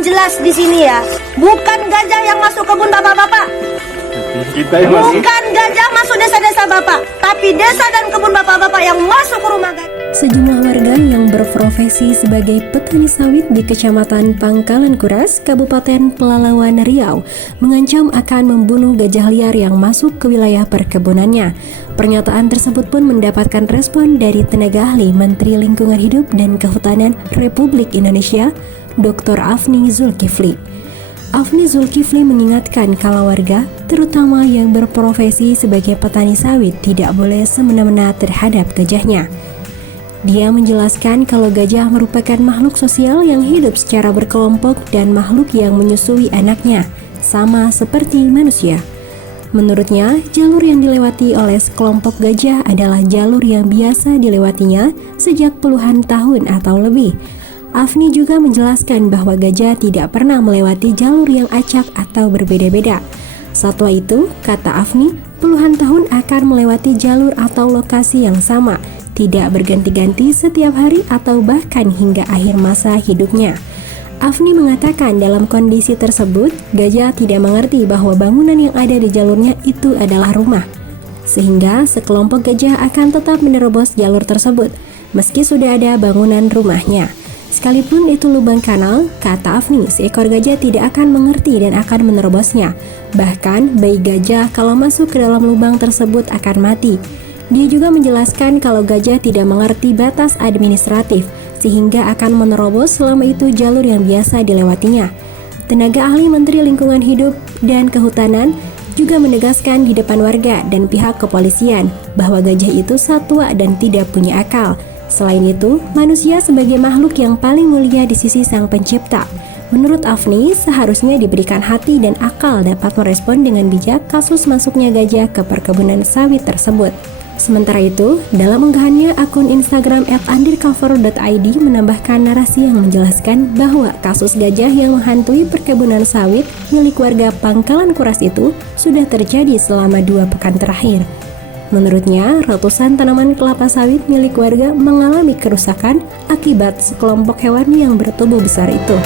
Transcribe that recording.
yang jelas di sini ya, bukan gajah yang masuk kebun bapak-bapak. Bukan gajah masuk desa-desa bapak, tapi desa dan kebun bapak-bapak yang masuk ke rumah gajah. Sejumlah warga yang berprofesi sebagai petani sawit di Kecamatan Pangkalan Kuras, Kabupaten Pelalawan Riau, mengancam akan membunuh gajah liar yang masuk ke wilayah perkebunannya. Pernyataan tersebut pun mendapatkan respon dari tenaga ahli Menteri Lingkungan Hidup dan Kehutanan Republik Indonesia, Dr. Afni Zulkifli. Afni Zulkifli mengingatkan kalau warga, terutama yang berprofesi sebagai petani sawit, tidak boleh semena-mena terhadap gajahnya. Dia menjelaskan kalau gajah merupakan makhluk sosial yang hidup secara berkelompok dan makhluk yang menyusui anaknya, sama seperti manusia. Menurutnya, jalur yang dilewati oleh sekelompok gajah adalah jalur yang biasa dilewatinya sejak puluhan tahun atau lebih. Afni juga menjelaskan bahwa gajah tidak pernah melewati jalur yang acak atau berbeda-beda. Setelah itu, kata Afni, puluhan tahun akan melewati jalur atau lokasi yang sama, tidak berganti-ganti setiap hari atau bahkan hingga akhir masa hidupnya. Afni mengatakan dalam kondisi tersebut, gajah tidak mengerti bahwa bangunan yang ada di jalurnya itu adalah rumah. Sehingga sekelompok gajah akan tetap menerobos jalur tersebut, meski sudah ada bangunan rumahnya. Sekalipun itu lubang kanal, kata Afni, seekor gajah tidak akan mengerti dan akan menerobosnya. Bahkan, bayi gajah kalau masuk ke dalam lubang tersebut akan mati. Dia juga menjelaskan kalau gajah tidak mengerti batas administratif, sehingga akan menerobos selama itu jalur yang biasa dilewatinya. Tenaga ahli Menteri Lingkungan Hidup dan Kehutanan juga menegaskan di depan warga dan pihak kepolisian bahwa gajah itu satwa dan tidak punya akal. Selain itu, manusia sebagai makhluk yang paling mulia di sisi Sang Pencipta. Menurut Afni, seharusnya diberikan hati dan akal dapat merespon dengan bijak kasus masuknya gajah ke perkebunan sawit tersebut. Sementara itu, dalam unggahannya, akun Instagram @undercover.id menambahkan narasi yang menjelaskan bahwa kasus gajah yang menghantui perkebunan sawit milik warga Pangkalan Kuras itu sudah terjadi selama 2 pekan terakhir. Menurutnya, ratusan tanaman kelapa sawit milik warga mengalami kerusakan akibat sekelompok hewan yang bertubuh besar itu.